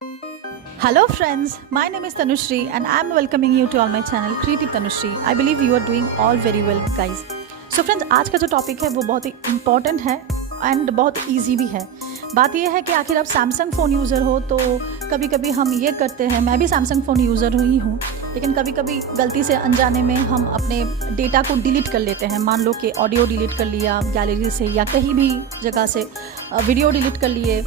Hello friends, my name is Taanushree and I am welcoming you to all my channel Creative Taanushree. I believe you are doing all very well guys. So friends, आज का जो topic है वो बहुत ही important है and बहुत easy भी है। बात यह है कि आखिर आप सैमसंग फ़ोन यूज़र हो तो कभी कभी हम ये करते हैं, मैं भी सैमसंग फ़ोन यूज़र ही हूँ, लेकिन कभी कभी गलती से अनजाने में हम अपने डेटा को डिलीट कर लेते हैं। मान लो कि ऑडियो डिलीट कर लिया गैलरी से या कहीं भी जगह से, वीडियो डिलीट कर लिए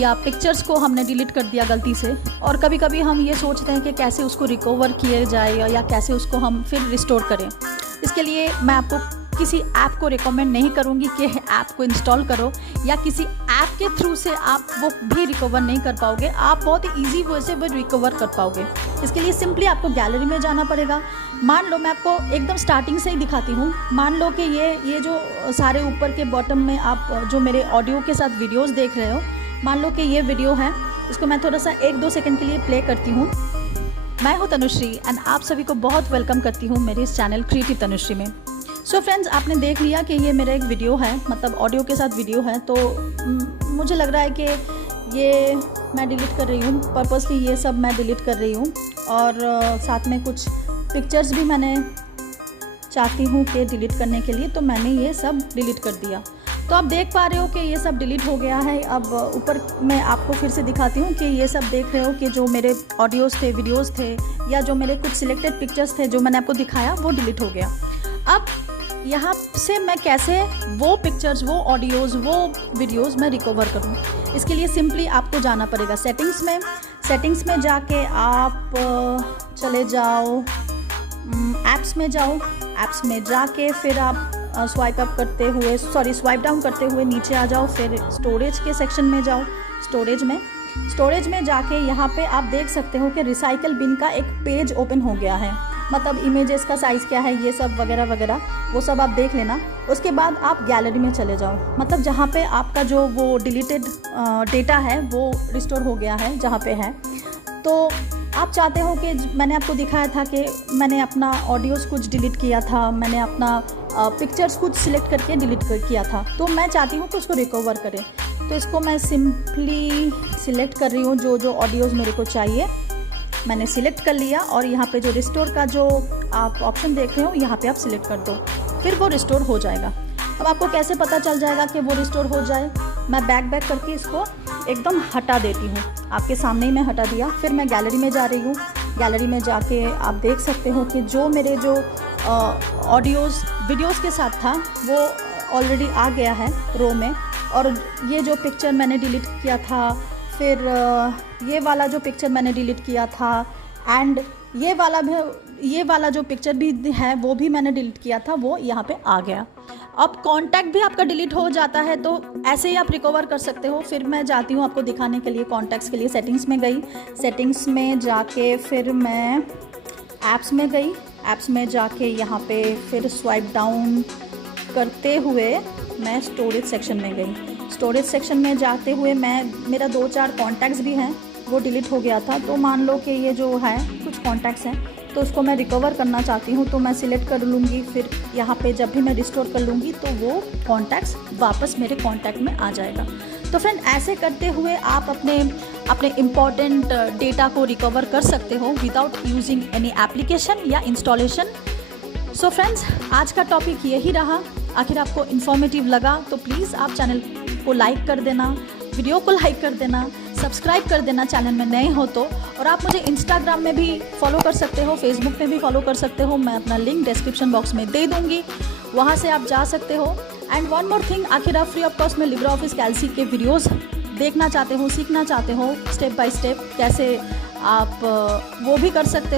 या पिक्चर्स को हमने डिलीट कर दिया गलती से। और कभी कभी हम ये सोचते हैं कि कैसे उसको रिकवर किया जाए या कैसे उसको हम फिर रिस्टोर करें। इसके लिए मैं आपको किसी ऐप को रिकमेंड नहीं करूंगी कि ऐप को इंस्टॉल करो या किसी ऐप के थ्रू से आप वो भी रिकवर नहीं कर पाओगे। आप बहुत ही ईजी वे से वो रिकवर कर पाओगे। इसके लिए सिंपली आपको गैलरी में जाना पड़ेगा। मान लो मैं आपको एकदम स्टार्टिंग से ही दिखाती हूँ। मान लो कि ये जो सारे ऊपर के बॉटम में आप जो मेरे ऑडियो के साथ वीडियोज़ देख रहे हो, मान लो कि ये वीडियो है, इसको मैं थोड़ा सा 1-2 सेकेंड के लिए प्ले करती हूँ। मैं हूँ तनुश्री एंड आप सभी को बहुत वेलकम करती हूँ मेरे इस चैनल क्रिएटिव तनुश्री में। सो फ्रेंड्स, आपने देख लिया कि ये मेरा एक वीडियो है, मतलब ऑडियो के साथ वीडियो है। तो मुझे लग रहा है कि ये मैं डिलीट कर रही हूँ, पर्पसली ये सब मैं डिलीट कर रही हूँ। और साथ में कुछ पिक्चर्स भी मैंने चाहती हूँ कि डिलीट करने के लिए, तो मैंने ये सब डिलीट कर दिया। तो आप देख पा रहे हो कि ये सब डिलीट हो गया है। अब ऊपर मैं आपको फिर से दिखाती हूँ कि ये सब देख रहे हो कि जो मेरे ऑडियोज़ थे, वीडियोज़ थे या जो मेरे कुछ सिलेक्टेड पिक्चर्स थे जो मैंने आपको दिखाया, वो डिलीट हो गया। अब यहाँ से मैं कैसे वो पिक्चर्स, वो ऑडियोज़, वो वीडियोज़ मैं रिकवर करूँ, इसके लिए सिंपली आपको जाना पड़ेगा सेटिंग्स में। सेटिंग्स में जाके आप चले जाओ, ऐप्स में जाओ। ऐप्स में जाके फिर आप स्वाइप डाउन करते हुए नीचे आ जाओ। फिर स्टोरेज के सेक्शन में जाओ। स्टोरेज में जाके यहाँ पे आप देख सकते हो कि रिसाइकल बिन का एक पेज ओपन हो गया है। मतलब इमेजेस का साइज़ क्या है, ये सब वगैरह वगैरह वो सब आप देख लेना। उसके बाद आप गैलरी में चले जाओ, मतलब जहाँ पे आपका जो वो डिलीटेड डेटा है वो रिस्टोर हो गया है, जहाँ पे है। तो आप चाहते हो कि मैंने आपको दिखाया था कि मैंने अपना ऑडियोज़ कुछ डिलीट किया था, मैंने अपना पिक्चर्स कुछ सिलेक्ट करके डिलीट किया था, तो मैं चाहती हूँ कि उसको रिकवर करें। तो इसको मैं सिंपली सिलेक्ट कर रही हूँ, जो ऑडियोज़ मेरे को चाहिए मैंने सिलेक्ट कर लिया। और यहाँ पे जो रिस्टोर का जो आप ऑप्शन देख रहे हो, यहाँ पे आप सिलेक्ट कर दो, फिर वो रिस्टोर हो जाएगा। अब आपको कैसे पता चल जाएगा कि वो रिस्टोर हो जाए? मैं बैक करके इसको एकदम हटा देती हूँ। आपके सामने ही मैं हटा दिया। फिर मैं गैलरी में जा रही हूँ। गैलरी में जाके आप देख सकते हो कि जो मेरे जो ऑडियोज़ वीडियोज़ के साथ था वो ऑलरेडी आ गया है रो में। और ये जो पिक्चर मैंने डिलीट किया था, फिर ये वाला जो पिक्चर मैंने डिलीट किया था, एंड ये वाला जो पिक्चर भी है वो भी मैंने डिलीट किया था, वो यहाँ पे आ गया। अब कॉन्टैक्ट भी आपका डिलीट हो जाता है, तो ऐसे ही आप रिकवर कर सकते हो। फिर मैं जाती हूँ आपको दिखाने के लिए कॉन्टैक्ट्स के लिए। सेटिंग्स में गई, सेटिंग्स में जाके फिर मैं ऐप्स में गई। ऐप्स में जाके यहाँ पे फिर स्वाइप डाउन करते हुए मैं स्टोरेज सेक्शन में गई। स्टोरेज सेक्शन में जाते हुए मेरा 2-4 कॉन्टैक्ट्स भी हैं, वो डिलीट हो गया था। तो मान लो कि ये जो है कुछ कॉन्टैक्ट्स हैं, तो उसको मैं रिकवर करना चाहती हूँ, तो मैं सिलेक्ट कर लूँगी। फिर यहाँ पे जब भी मैं रिस्टोर कर लूँगी तो वो कॉन्टैक्ट्स वापस मेरे कॉन्टैक्ट में आ जाएगा। तो फ्रेंड, ऐसे करते हुए आप अपने इम्पॉर्टेंट डेटा को रिकवर कर सकते हो विदाउट यूजिंग एनी एप्लीकेशन या इंस्टॉलेशन। सो फ्रेंड्स, आज का टॉपिक यही रहा। आखिर आपको इन्फॉर्मेटिव लगा तो प्लीज़ आप चैनल को लाइक कर देना, वीडियो को लाइक कर देना, सब्सक्राइब कर देना चैनल में नए हो तो। और आप मुझे इंस्टाग्राम में भी फॉलो कर सकते हो, फेसबुक में भी फॉलो कर सकते हो। मैं अपना लिंक डिस्क्रिप्शन बॉक्स में दे दूँगी, वहाँ से आप जा सकते हो। एंड वन मोर थिंग, आखिर आप फ्री ऑफ कॉस्ट में लिब्रे ऑफिस कैल्सी के वीडियोज़ देखना चाहते हो, सीखना चाहते हो स्टेप बाय स्टेप कैसे आप वो भी कर सकते हो।